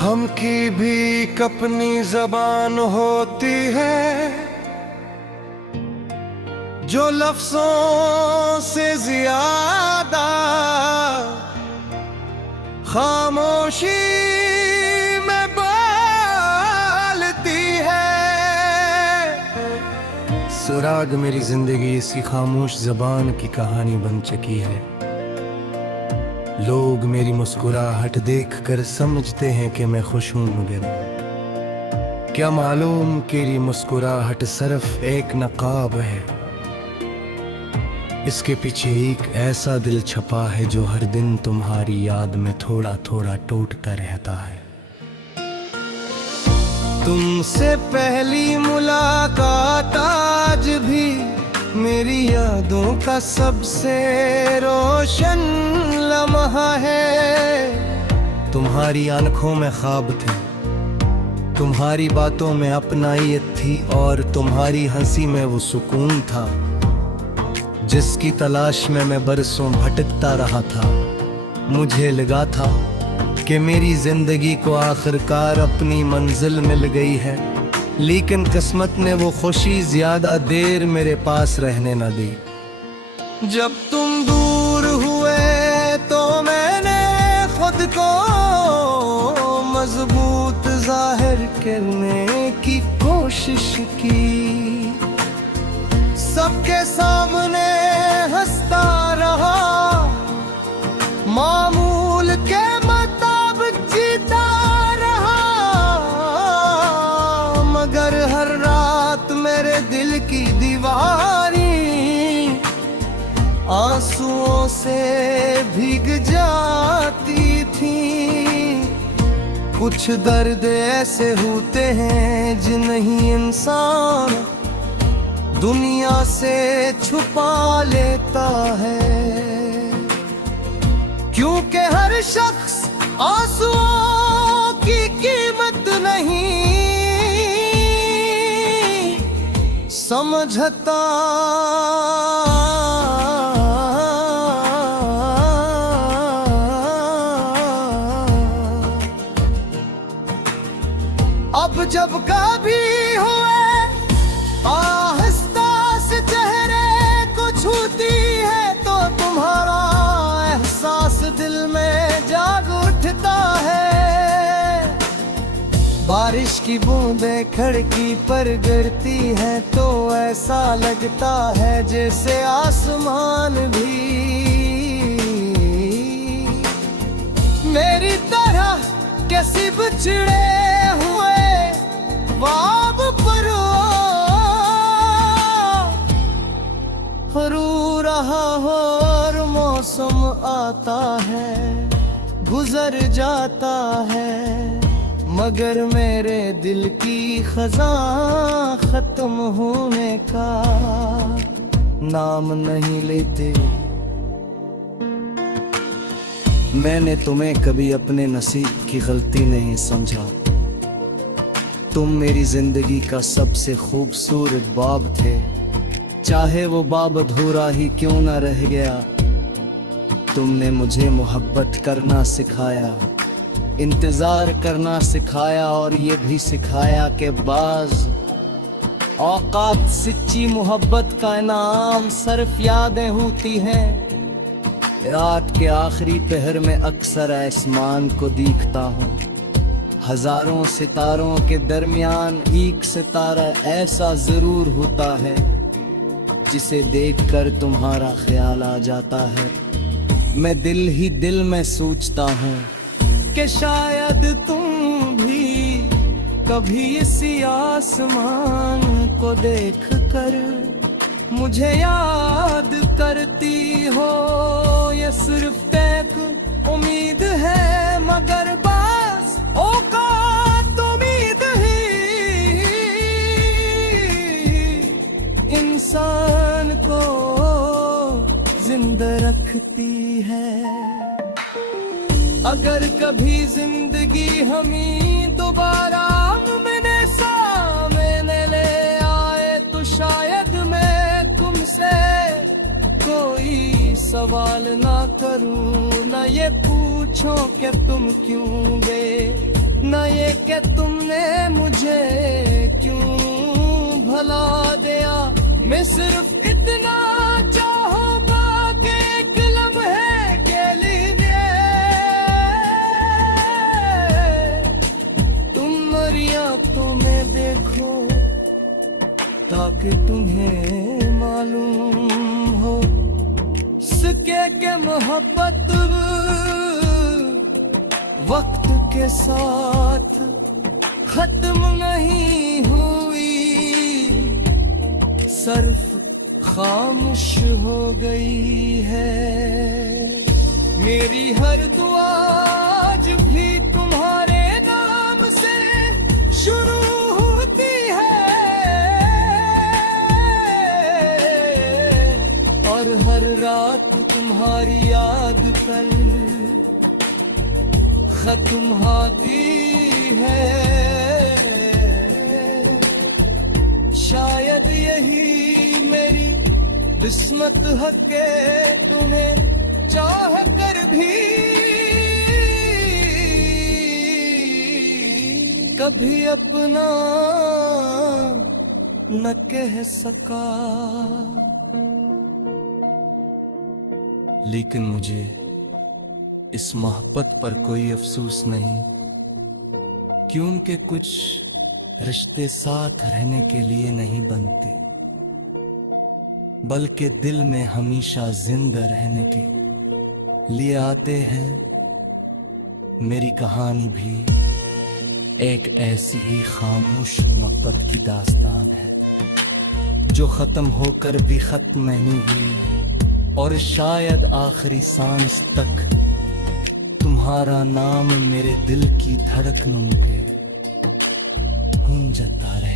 हम की भी अपनी जबान होती है जो लफ्जों से ज्यादा खामोशी में बोलती है। सुराग मेरी जिंदगी इसी खामोश जबान की कहानी बन चुकी है। लोग मेरी मुस्कुराहट देखकर समझते हैं कि मैं खुश हूं, मगर क्या मालूम कि ये मुस्कुराहट सिर्फ एक नकाब है। इसके पीछे एक ऐसा दिल छपा है जो हर दिन तुम्हारी याद में थोड़ा थोड़ा टूटता रहता है। तुमसे पहली मुलाकात आज भी मेरी यादों का सबसे रोशन लम्हा है। तुम्हारी आंखों में ख्वाब थे, तुम्हारी बातों में अपनाइत थी, और तुम्हारी हंसी में वो सुकून था जिसकी तलाश में मैं बरसों भटकता रहा था। मुझे लगा था कि मेरी जिंदगी को आखिरकार अपनी मंजिल मिल गई है, लेकिन किस्मत ने वो खुशी ज्यादा देर मेरे पास रहने न दी। जब तुम दूर हुए तो मैंने खुद को मजबूत जाहिर करने की कोशिश की। सबके सामने हंसता रहा, मामूल के मुताबिक जीता रहा, मगर हर रात मेरे दिल की दीवारी आंसुओं से भीग जाती थी। कुछ दर्द ऐसे होते हैं जिन्हें इंसान दुनिया से छुपा लेता है, क्योंकि हर शख्स आंसुओं की कीमत नहीं समझता। अब जब कभी हुए आहिस्ता से चेहरे को छूती है तो तुम्हारा एहसास दिल में जाग उठता है। बारिश की बूंदें खिड़की पर गिरती हैं तो ऐसा लगता है जैसे आसमान भी मेरी तरह कैसी बिछड़े हुए ख्वाब पर रू रहा हो। और मौसम आता है गुजर जाता है, मगर मेरे दिल की खजां खत्म होने का नाम नहीं लेते। मैंने तुम्हें कभी अपने नसीब की गलती नहीं समझा। तुम मेरी जिंदगी का सबसे खूबसूरत बाब थे, चाहे वो बाब अधूरा ही क्यों ना रह गया। तुमने मुझे मोहब्बत करना सिखाया, इंतजार करना सिखाया, और ये भी सिखाया कि बाज औकात सच्ची मोहब्बत का इनाम सिर्फ यादें होती हैं। रात के आखिरी पहर में अक्सर आसमान को देखता हूँ, हजारों सितारों के दरमियान एक सितारा ऐसा जरूर होता है जिसे देखकर तुम्हारा ख्याल आ जाता है। मैं दिल ही दिल में सोचता हूँ कि शायद तुम भी कभी इसी आसमान को देखकर मुझे याद करती हो। ये सिर्फ एक उम्मीद है, मगर बस औकात उम्मीद ही इंसान को जिंदा रखती है। अगर कभी जिंदगी हमें दोबारा आमने सामने ले आए तो शायद मैं तुमसे कोई सवाल ना करूं, न ये पूछो कि तुम क्यों गए, न ये कि तुमने मुझे क्यों भला दिया। मैं सिर्फ इतना चाहूंगा कि एक लम्हे के लिए तुम मरिया तो मैं देखो, ताकि तुम्हें मालूम हो सके कि मोहब्बत वक्त के साथ खत्म नहीं हुई, सिर्फ खामोश हो गई है। मेरी हर दुआ आज भी तुम्हारे नाम से शुरू होती है, और हर रात तुम्हारी याद पर खत्म होती है। शायद यही मेरी किस्मत है कि तुम्हें चाह कर भी कभी अपना न कह सका। लेकिन मुझे इस मोहब्बत पर कोई अफसोस नहीं, क्योंकि कुछ रिश्ते साथ रहने के लिए नहीं बनते, बल्कि दिल में हमेशा जिंदा रहने के लिए आते हैं। मेरी कहानी भी एक ऐसी ही खामोश मोहब्बत की दास्तान है, जो खत्म होकर भी खत्म नहीं हुई, और शायद आखिरी सांस तक तुम्हारा नाम मेरे दिल की धड़कनों के गूंजता रहे।